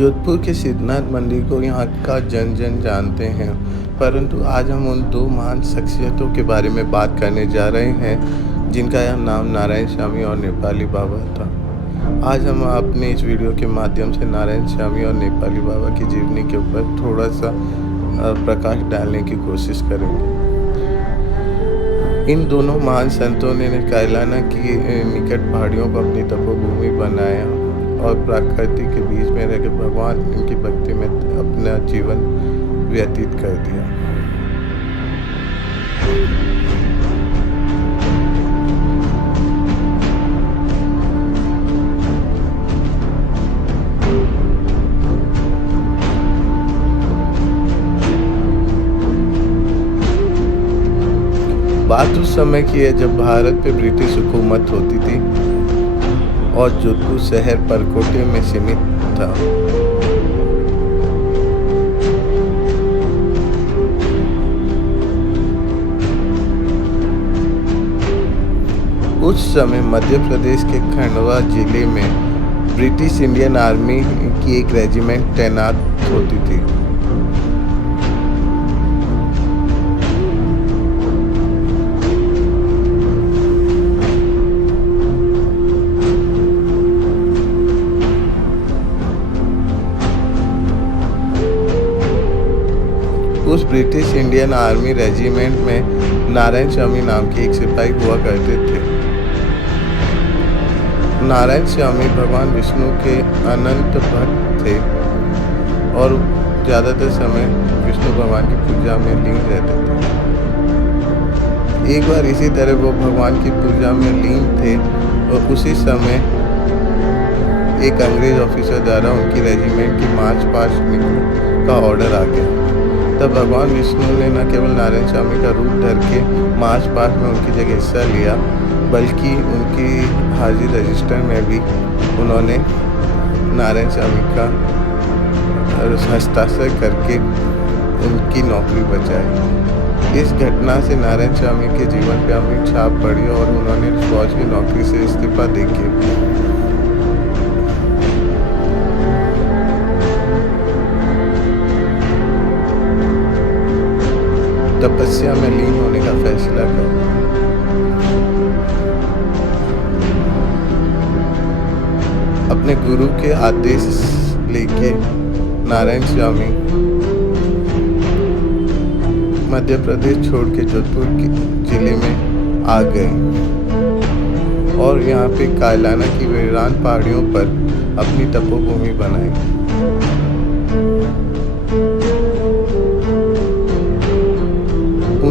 जोधपुर के सिद्धनाथ मंदिर को यहाँ का जन जन जानते हैं, परंतु आज हम उन दो महान शख्सियतों के बारे में बात करने जा रहे हैं जिनका यह नाम नारायण स्वामी और नेपाली बाबा था। आज हम अपने इस वीडियो के माध्यम से नारायण स्वामी और नेपाली बाबा की जीवनी के ऊपर थोड़ा सा प्रकाश डालने की कोशिश करेंगे। इन दोनों महान संतों ने कायलाना की निकट पहाड़ियों को अपनी तपोभूमि बनाया और प्रकृति के बीच में रहकर भगवान इनकी भक्ति में अपना जीवन व्यतीत कर दिया। बात उस समय की है जब भारत पे ब्रिटिश हुकूमत होती थी और जोधपुर शहर परकोटे में सीमित था। उस समय मध्य प्रदेश के खंडवा जिले में ब्रिटिश इंडियन आर्मी की एक रेजिमेंट तैनात होती थी। उस ब्रिटिश इंडियन आर्मी रेजिमेंट में नारायण स्वामी नाम के एक सिपाही हुआ करते थे। नारायण स्वामी भगवान विष्णु के अनंत भक्त थे और ज़्यादातर समय विष्णु भगवान की पूजा में लीन रहते थे। एक बार इसी तरह वो भगवान की पूजा में लीन थे और उसी समय एक अंग्रेज ऑफिसर द्वारा उनकी रेजिमेंट की मार्च पास्ट का ऑर्डर आ गया। तब भगवान विष्णु ने न केवल नारायण स्वामी का रूप धर के मार्च पास्ट में उनकी जगह हिस्सा लिया, बल्कि उनकी हाजिर रजिस्टर में भी उन्होंने नारायण स्वामी का हस्ताक्षर करके उनकी नौकरी बचाई। इस घटना से नारायण स्वामी के जीवन पर अमिट छाप पड़ी और उन्होंने फौज की नौकरी से इस्तीफा देके तपस्या में लीन होने का फैसला कर। अपने गुरु के आदेश लेके नारायण स्वामी मध्य प्रदेश छोड़ के जोधपुर जिले में आ गए और यहाँ पे कायलाना की वीरान पहाड़ियों पर अपनी तपोभूमि बनाई।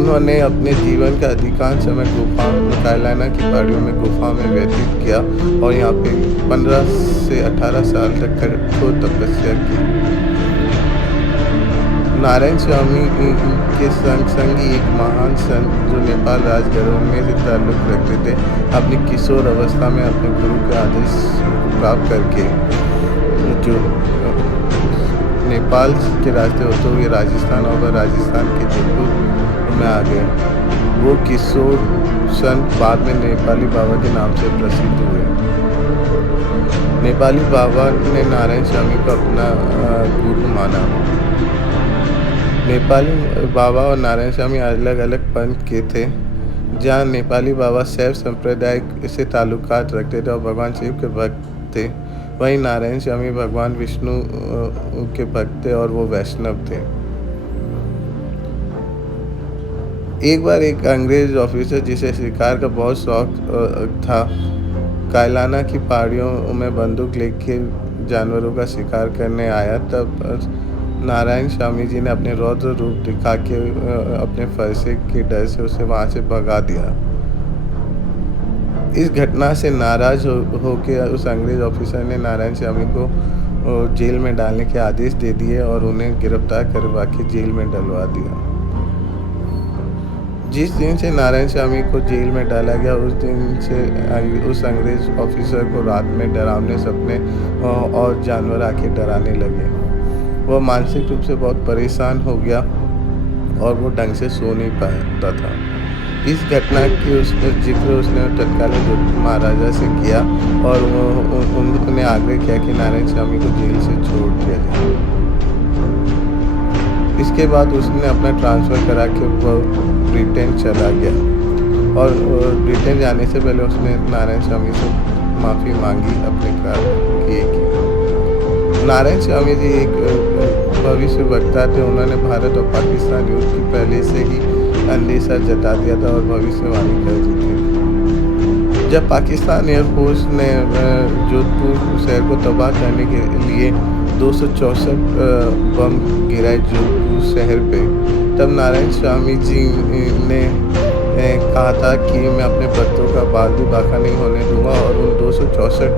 उन्होंने अपने जीवन का अधिकांश समय कायलाना की पहाड़ियों में गुफा में व्यतीत किया और यहाँ पे 15 से 18 साल तक कठोर तपस्या की। नारायण स्वामी के संग एक महान संत जो नेपाल राजघराने से ताल्लुक़ रखते थे, अपनी किशोर अवस्था में अपने गुरु का आदेश प्राप्त करके जो नेपाल के रास्ते होते हुए राजस्थान और राजस्थान के जोधपुर में आ गए। वो किशोर संत बाद में नेपाली बाबा के नाम से प्रसिद्ध हुए। नेपाली बाबा ने नारायण स्वामी को अपना गुरु माना। नेपाली बाबा और नारायण स्वामी अलग अलग पंथ के थे। जहाँ नेपाली बाबा शैव संप्रदाय से ताल्लुकात रखते थे और भगवान शिव के भक्त थे, वहीं नारायण स्वामी भगवान विष्णु के भक्त थे और वो वैष्णव थे। एक बार एक अंग्रेज ऑफिसर जिसे शिकार का बहुत शौक था, कायलाना की पहाड़ियों में बंदूक लेके जानवरों का शिकार करने आया। तब नारायण स्वामी जी ने अपने रौद्र रूप दिखा के अपने फरसे के डर से उसे वहाँ से भगा दिया। इस घटना से नाराज हो के उस अंग्रेज ऑफिसर ने नारायण स्वामी को जेल में डालने के आदेश दे दिए और उन्हें गिरफ्तार करवा के जेल में डलवा दिया। जिस दिन से नारायण स्वामी को जेल में डाला गया, उस दिन से उस अंग्रेज ऑफिसर को रात में डरावने सपने और जानवर आके डराने लगे। वह मानसिक रूप से बहुत परेशान हो गया और वो ढंग से सो नहीं पाता था। इस घटना की ज़िक्र उसने तत्कालीन जोधपुर महाराजा से किया और उन्होंने आग्रह किया कि नारायण स्वामी को जेल से छोड़ दिया जाए। इसके बाद उसने अपना ट्रांसफ़र करा के वो ब्रिटेन चला गया और ब्रिटेन जाने से पहले उसने नारायण स्वामी से माफ़ी मांगी अपने कार्य किए की। नारायण स्वामी जी एक भविष्य वक्ता थे। उन्होंने भारत और पाकिस्तान युद्ध की पहले से ही अंदेशा जता दिया था और भविष्यवाणी कर दी थी। जब पाकिस्तान एयरफोर्स ने जोधपुर शहर को तबाह करने के लिए 264 बम गिराए जोधपुर शहर पे, तब नारायण स्वामी जी ने कहा था कि मैं अपने भक्तों का बाल भी बांका नहीं होने दूंगा और उन 264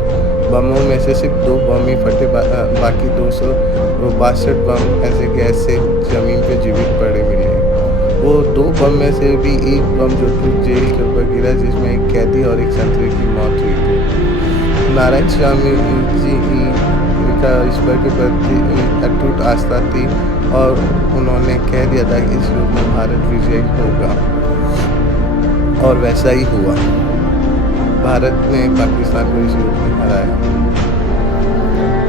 बमों में से सिर्फ 2 बम ही फटे, बाकी 262 बम ऐसे कैसे ज़मीन पे जीवित पड़े मिले। वो 2 बम में से भी एक बम जोधपुर जेल के ऊपर गिरा जिसमें एक कैदी और एक संतरे की मौत हुई थी। नारायण स्वामी जी का ईश्वर के प्रति अटूट आस्था थी और उन्होंने कह दिया था कि इस युद्ध में भारत विजयी होगा और वैसा ही हुआ। भारत ने पाकिस्तान को इस युद्ध में हराया।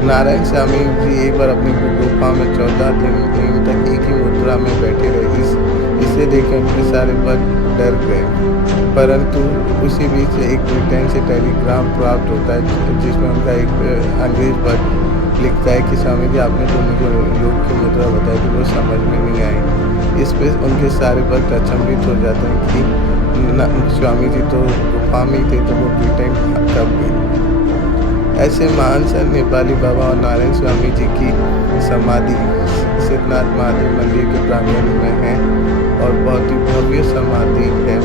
नारायण स्वामी जी एक बार अपनी गुफा में 14 दिन तक एक ही मुद्रा में बैठे रहे। इसे देखकर उनके सारे भक्त डर गए, परंतु उसी बीच एक ब्रिटेन से टेलीग्राम प्राप्त होता है जिसमें उनका एक अंग्रेज भक्त लिखता है कि स्वामी जी आपने जो मुझे योग की मुद्रा बताई थी वो समझ में नहीं आई। इस पे उनके सारे भक्त अचंभित हो जाते हैं कि स्वामी जी तो गुफा में ही थे, तो वो ब्रिटेन कब गए। ऐसे महान संत नेपाली बाबा और नारायण स्वामी जी की समाधि सिद्धनाथ महादेव मंदिर के प्रांगण में है और बहुत ही भव्य समाधि है।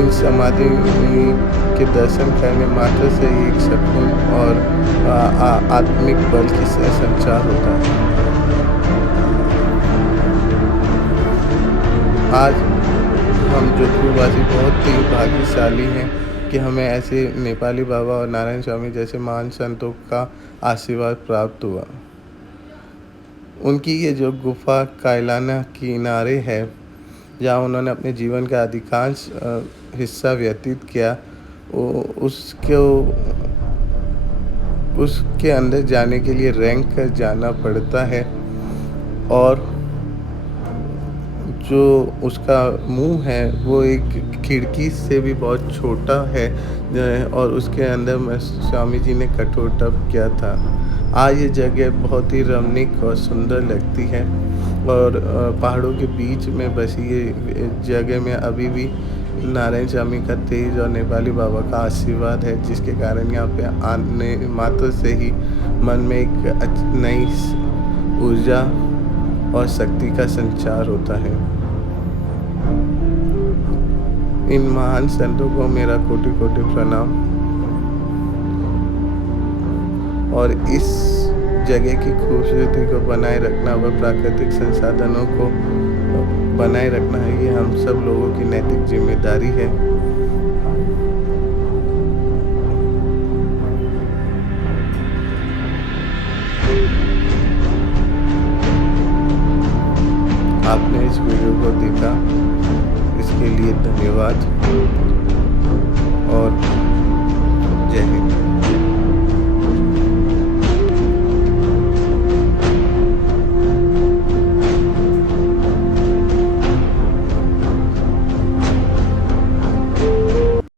इन समाधि के दर्शन करने मात्र से ही एक सुकून और आत्मिक बल की संचार होता है। आज हम जोधपुरवासी बहुत ही भाग्यशाली हैं कि हमें ऐसे नेपाली बाबा और नारायण स्वामी जैसे महान संतों का आशीर्वाद प्राप्त हुआ। उनकी ये जो गुफा कायलाना किनारे है, जहाँ उन्होंने अपने जीवन का अधिकांश हिस्सा व्यतीत किया, उसके अंदर जाने के लिए रैंक कर जाना पड़ता है और जो उसका मुंह है वो एक खिड़की से भी बहुत छोटा है और उसके अंदर स्वामी जी ने कठोर तप किया था। आज ये जगह बहुत ही रमणीक और सुंदर लगती है और पहाड़ों के बीच में बसी ये जगह में अभी भी नारायण स्वामी का तेज और नेपाली बाबा का आशीर्वाद है, जिसके कारण यहाँ पे आने मात्र से ही मन में एक नई ऊर्जा और शक्ति का संचार होता है। इन महान संतों को मेरा कोटि कोटि प्रणाम और इस जगह की खूबसूरती को बनाए रखना व प्राकृतिक संसाधनों को बनाए रखना है, ये हम सब लोगों की नैतिक जिम्मेदारी है। आपने इस वीडियो को देखा, इसके लिए धन्यवाद।